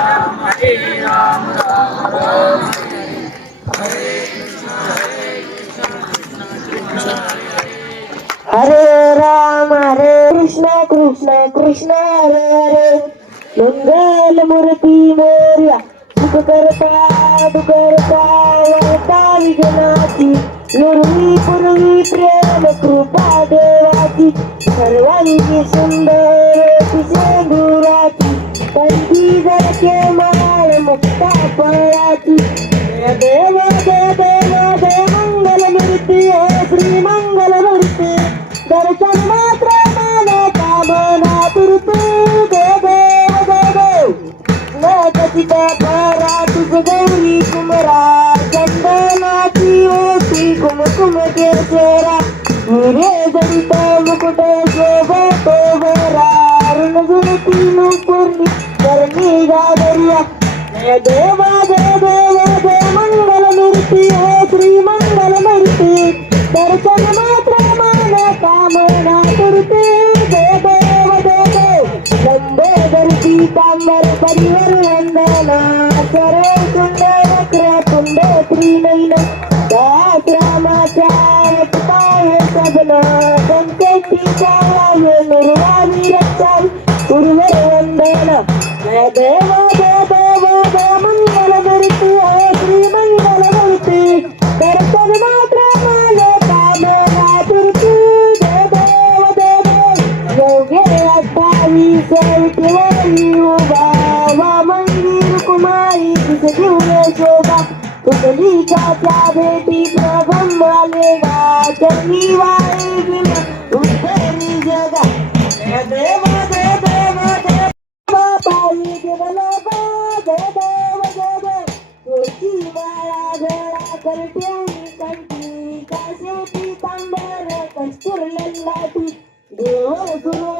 हरे राम हरे कृष्ण कृष्ण कृष्ण हरे हरे मंगल मूर्ती मोर्या सुख करता दुख करता विघ्नाची पूर्वी प्रेम कृपा देवाची सर्वांची सुंदर तुझे गुराची पंथी जर के माळ मुक्ता पळाची देव देव मंगल मूर्ती श्री मंगल मूर्ती दर्शन मात्र माना कामना तुरते देव देव देव लोक तुझ गौरी कुमरा దేవా దేవ దేమంగళ నిరితి హే శ్రీమంగళ మరితి దర్శన మాత్రమాన కామనా కురితి దేవ దేవ దేవ నందే దరితి తాంబర పరివర ഉരുവാതിരച്ചാൽ ഉരുവര വന്ദന ദേവ ദേവ ദേവ മംഗള വരുത്തി ശ്രീമംഗള വരുത്തി കരത്തന് മാത്രമല്ല കാമരാതിർത്തി ദേവ ദേവ യോഗ്യരത്തായി സൈറ്റ് വഴിയുക വാമംഗീർ കുമാരി കുസലിയുടെ ശോഭ कुसली का क्या बेटी प्रभम मालेगा चलनी वाले 我老公。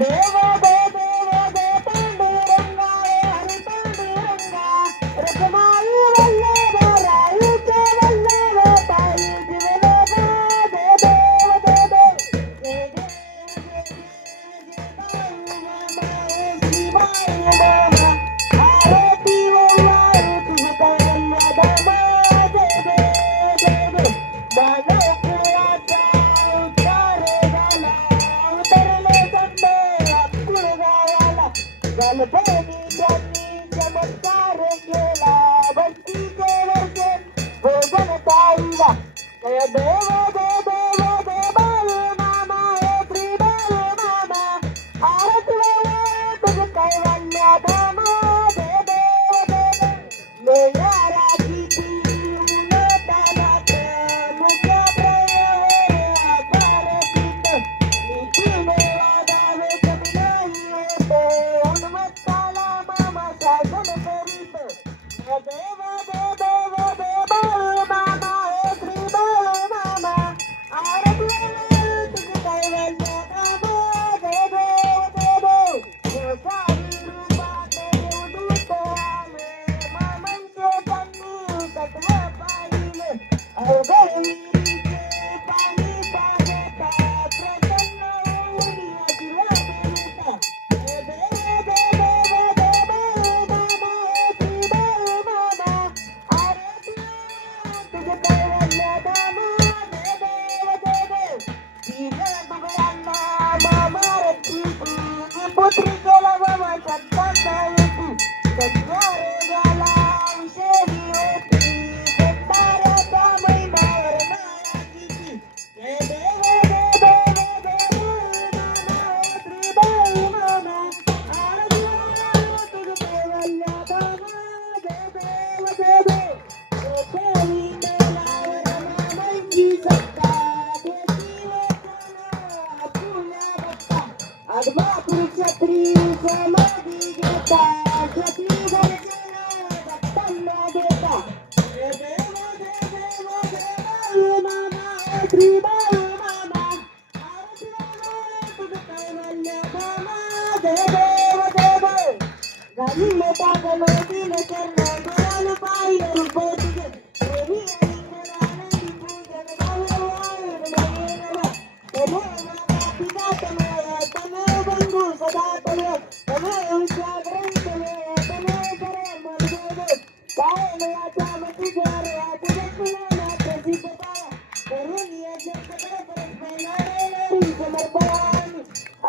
ದೇವ baby, Putricola, vamos a cantar, Bye.